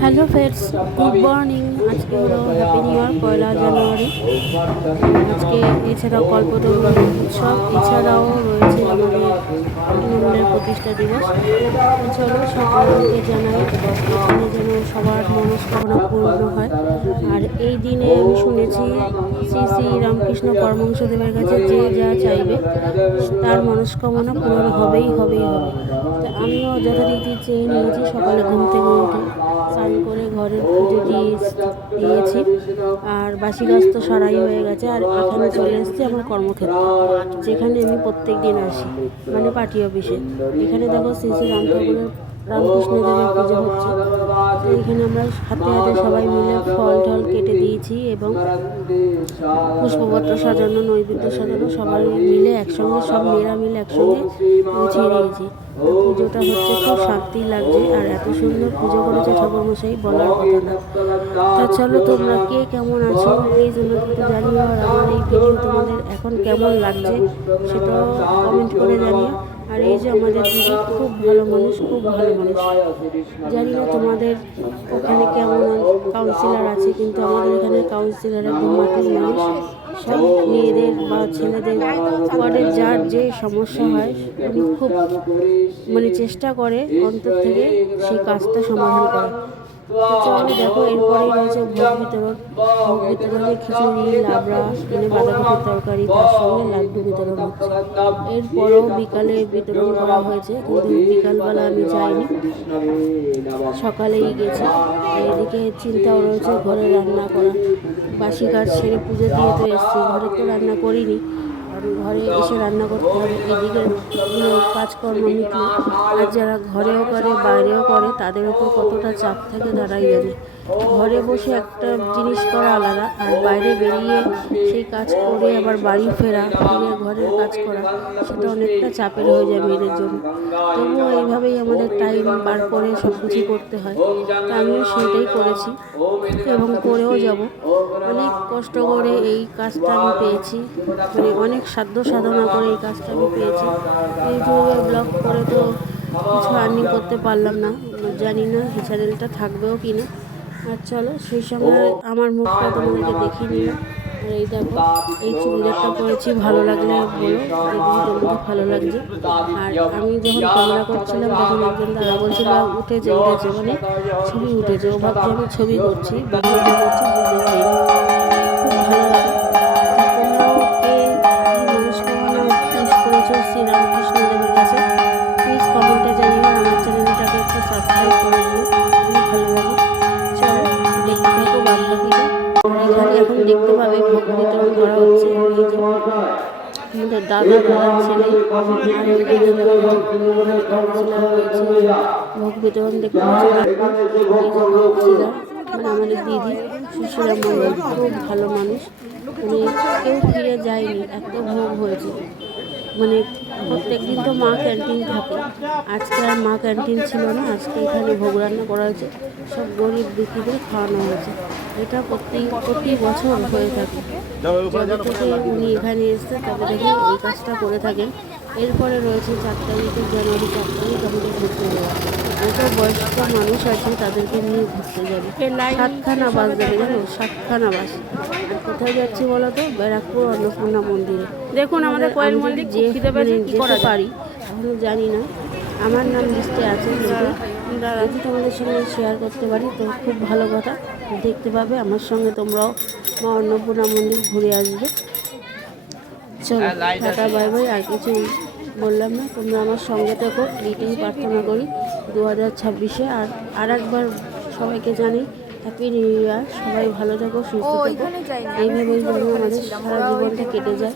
Hello friends, good morning. আজকে হলো happy new year, 1 জানুয়ারি। আজকে এছাড়াও কল্পতরু উৎসব, এছাড়াও রয়েছে আমাদের তৃণমূলের প্রতিষ্ঠা দিবস। চলো সকলকে জানাই এখানে যেন সবার মনস্কামনা পূর্ণ হয়। আর এই দিনে আমি শুনেছি শ্রী শ্রী রামকৃষ্ণ পরমহংসদেবের কাছে যে যা চাইবে তার মনস্কামনা পূরণ হবেই হবে। তা আমিও যথারীতি চেয়ে নিয়েছি। সকালে ঘুম থেকে উঠে স্নান করে ঘরের পুজো দিয়েছি। আর বাসি গাছ তো সারাই হয়ে গেছে। আর এখানে চলে এসেছি আমার কর্মক্ষেত্রে, যেখানে আমি প্রত্যেক দিন আসি, মানে পার্টি অফিসে। এখানে দেখো শ্রী শ্রী রামকৃষ্ণদেবের পুজো হচ্ছে। তো এখানে আমরা হাতে হাতে সবাই মিলে ফল টল কেটে দিয়েছি এবং পুষ্পপত্র সাজানো, নৈবেদ্য সাজানো, সবাই মিলে একসঙ্গে, সব মেয়েরা মিলে একসঙ্গে গুছিয়ে নিয়েছি। পুজোটা হচ্ছে, খুব শান্তি লাগছে। আর এত সুন্দর পুজো করেছে ঠাকুরমশাই, বলার কথা না। তা চলো, তোমরা কে কেমন আছো প্লিজ আমাকে একটু জানিও। আর আমার এই ভিডিও তোমাদের এখন কেমন লাগছে সেটাও কমেন্ট করে জানিও। আর এই যে আমাদের দিদি, খুব ভালো মানুষ, খুব ভালো মানুষ। জানি না তোমাদের ওখানে কেমন কাউন্সিলর আছে, কিন্তু আমাদের এখানে কাউন্সিলর একদম মাটির মানুষ। সব মেয়েদের বা ছেলেদের ওয়ার্ডের যার যে সমস্যা হয়, উনি খুব চেষ্টা করে অন্তর থেকে সেই কাজটা সমাধান করা। চলো দেখো, এরপরেই রয়েছে ভোগ বিতরণ। ভোগ বিতরণে খিচুড়ি, লাবড়া, বাঁধাকপির তরকারি, তার সঙ্গে লাড্ডু বিতরণ হচ্ছে। এরপরেও বিকালে বিতরণ করা হয়েছে, কিন্তু বিকালবেলা আমি যাইনি, সকালেই গেছি। এদিকে চিন্তাও রয়েছে ঘরে রান্না করা। বাসি কাজ সেরে পুজো দিয়ে তো এসেছি, ঘরে তো রান্না করিনি, কারণ ঘরে এসে রান্না করতে হবে। এদিকে কাজকর্ম মিটলে আর যারা ঘরেও করে বাইরেও করে তাদের ওপর কতটা চাপ থাকে তারাই জানে। ঘরে বসে একটা জিনিস করা আলাদা, আর বাইরে বেরিয়ে সেই কাজ করে আবার বাড়ি ফিরে ঘরের কাজ করা, সেটা অনেকটা চাপের হয়ে যায় মেয়েদের জন্য। তবুও এইভাবেই আমাদের টাইম বার করে সব কিছু করতে হয়। তা আমিও সেইটাই করেছি এবং করেও যাব। অনেক কষ্ট করে এই কাজটা আমি পেয়েছি, অনেক সাধ্য সাধনা করে এই কাজটা আমি পেয়েছি। ইউটিউবে ব্লগ করে তো কিছু আর্নিং করতে পারলাম না, জানি না চ্যানেলটা থাকবেও কি না। আর চলো, সেই সময় আমার মুখটা তোমাদেরকে দেখিয়ে নিলাম। আর এই দেখো, এই চুড়িদারটা পরেছি, ভালো লাগলে বলো যদি তোমাদের ভালো লাগছে। আর আমি যখন ক্যামেরা করছিলাম তখন একজন দাদা বলছিল উঠেছে, ছবি উঠেছে। ও ভাবছে আমি ছবি করছি, ভিডিওটা করছি, বুঝতে পারি না। খুব ভালো লাগে। তোমরাও কে মনস্কামনা পুষ করেছো শ্রীরামকৃষ্ণদেবের কাছে প্লিজ কমেন্টে জানিও। আর আমার চ্যানেলটাকে একটু সাবস্ক্রাইব করে দিও, খুব ভালো লাগে। চলো দেখতে থাকো বাদ বাকিটা। এখানে এখন দেখতে পাবে ভোগ বিতরণ করা হচ্ছে। এই যে আমাদের দাদার ছেলে আর ওইদিকে কাউন্সিলর রয়েছে, ভোগ বিতরণ দেখতে পাচ্ছি। এই যে কাউন্সিলর আমাদের দিদি সুশীলা মণ্ডল, খুব ভালো মানুষ। কেউ ফিরে যায়নি, এত ভোগ হয়েছে। প্রত্যেক দিন তো মা ক্যান্টিন থাকে, আজকে আর মা ক্যান্টিন ছিল না। আজকে এখানে ভোগ রান্না করা হয়েছে, সব গরিব দুঃখীদের খাওয়ানো হয়েছে। এটা প্রতি বছর হয়ে থাকে। যবে থেকে উনি এখানে এসছে তবে থেকে এই কাজটা করে থাকেন। এরপরে রয়েছে 4 তারিখে, জানুয়ারি 4 তারিখ আমাদের ঘুরতে যাওয়া। যত বয়স্ক মানুষ আছে তাদেরকে নিয়ে ঘুরতে যাবে। 7খানা বাস যাবে, জানো, 7খানা বাস। আর কোথায় যাচ্ছি বলো তো? ব্যারাকপুর অন্নপূর্ণা মন্দিরে। দেখুন আমাদের কোয়েল মন্দির যেতে পারি এখনো জানি না, আমার নাম লিস্টে আছে, যদি তোমাদের সঙ্গে শেয়ার করতে পারি তো খুব ভালো কথা। দেখতে পাবে আমার সঙ্গে, তোমরাও মা অন্নপূর্ণা মন্দির ঘুরে আসবে। চলো টাটা, বাই বাই। আর কিছু বললাম না, তোমরা আমার সঙ্গে থেকো, এইটাই প্রার্থনা করি 2026-এ। আর একবার সবাইকে জানি হ্যাপি নিউ ইয়ার। সবাই ভালো থাকো, সুস্থ থাকো, এইভাবেই যেন আমাদের সারা জীবনটা কেটে যায়।